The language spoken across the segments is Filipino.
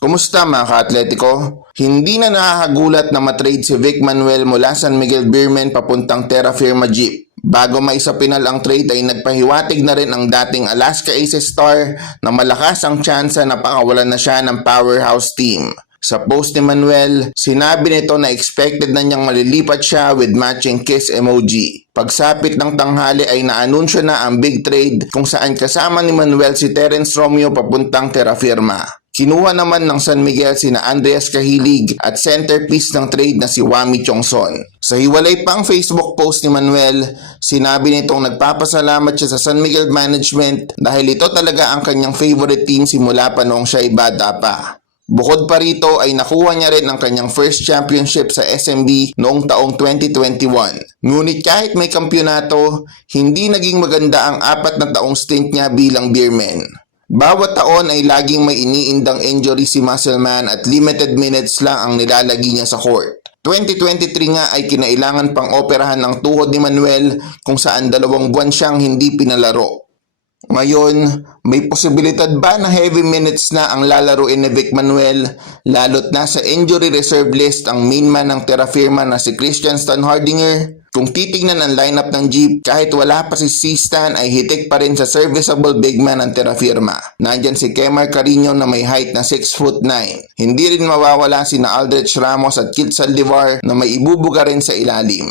Kumusta mga ka-Atletico? Hindi na nakakagulat na matrade si Vic Manuel mula San Miguel Beerman papuntang Terra Firma Jeep. Bago maisapinal ang trade ay nagpahiwatig na rin ang dating Alaska Aces star na malakas ang tsansa na pakawalan na siya ng powerhouse team. Sa post ni Manuel, sinabi nito na expected na niyang malilipat siya with matching kiss emoji. Pagsapit ng tanghali ay naanunsyo na ang big trade kung saan kasama ni Manuel si Terence Romeo papuntang Terra Firma. Kinuha naman ng San Miguel sina Andreas Cahilig at centerpiece ng trade na si Wami Chongson. Sa hiwalay pang Facebook post ni Manuel, sinabi nitong nagpapasalamat siya sa San Miguel Management dahil ito talaga ang kanyang favorite team simula pa noong siya ay bata pa. Bukod pa rito ay nakuha niya rin ang kanyang first championship sa SMB noong taong 2021. Ngunit kahit may kampyonato, hindi naging maganda ang apat na taong stint niya bilang beerman. Bawat taon ay laging may iniindang injury si Muscleman at limited minutes lang ang nilalagi niya sa court. 2023 nga ay kinailangan pang operahan ng tuhod ni Manuel kung saan dalawang buwan siyang hindi pinalaro. Ngayon, may posibilidad ba na heavy minutes na ang lalaruin ni Vic Manuel lalo't nasa injury reserve list ang main man ng Terra Firma na si Christian Stan Hardinger? Kung titignan ang lineup ng Jeep, kahit wala pa si C-Stan ay hitik pa rin sa serviceable big man ng Terra Firma. Nandyan si Kemar Carino na may height na 6 foot 9. Hindi rin mawawala si na Aldrich Ramos at Kit Saldivar na may ibubuga rin sa ilalim.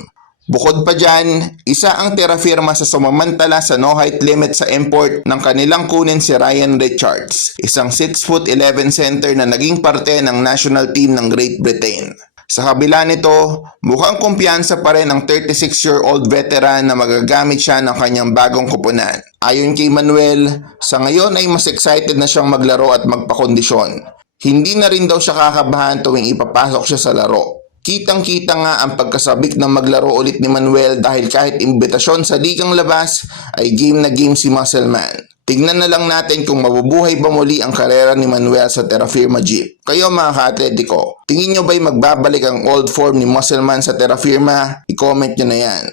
Bukod pa dyan, isa ang Terra Firma sa sumamantala sa no height limit sa import ng kanilang kunin si Ryan Richards, isang 6 foot 11 center na naging parte ng national team ng Great Britain. Sa kabila nito, mukhang kumpiyansa pa rin ang 36-year-old veteran na magagamit siya ng kanyang bagong kupunan. Ayon kay Manuel, sa ngayon ay mas excited na siyang maglaro at magpakondisyon. Hindi na rin daw siya kakabahan tuwing ipapasok siya sa laro. Kitang-kita nga ang pagkasabik ng maglaro ulit ni Manuel dahil kahit imbitasyon sa ligang labas ay game na game si Muscleman. Tingnan na lang natin kung mabubuhay ba muli ang karera ni Manuel sa Terra Firma Jeep. Kayo mga ka-atletico, tingin nyo ba'y magbabalik ang old form ni Muscleman sa Terra Firma? I-comment nyo na yan.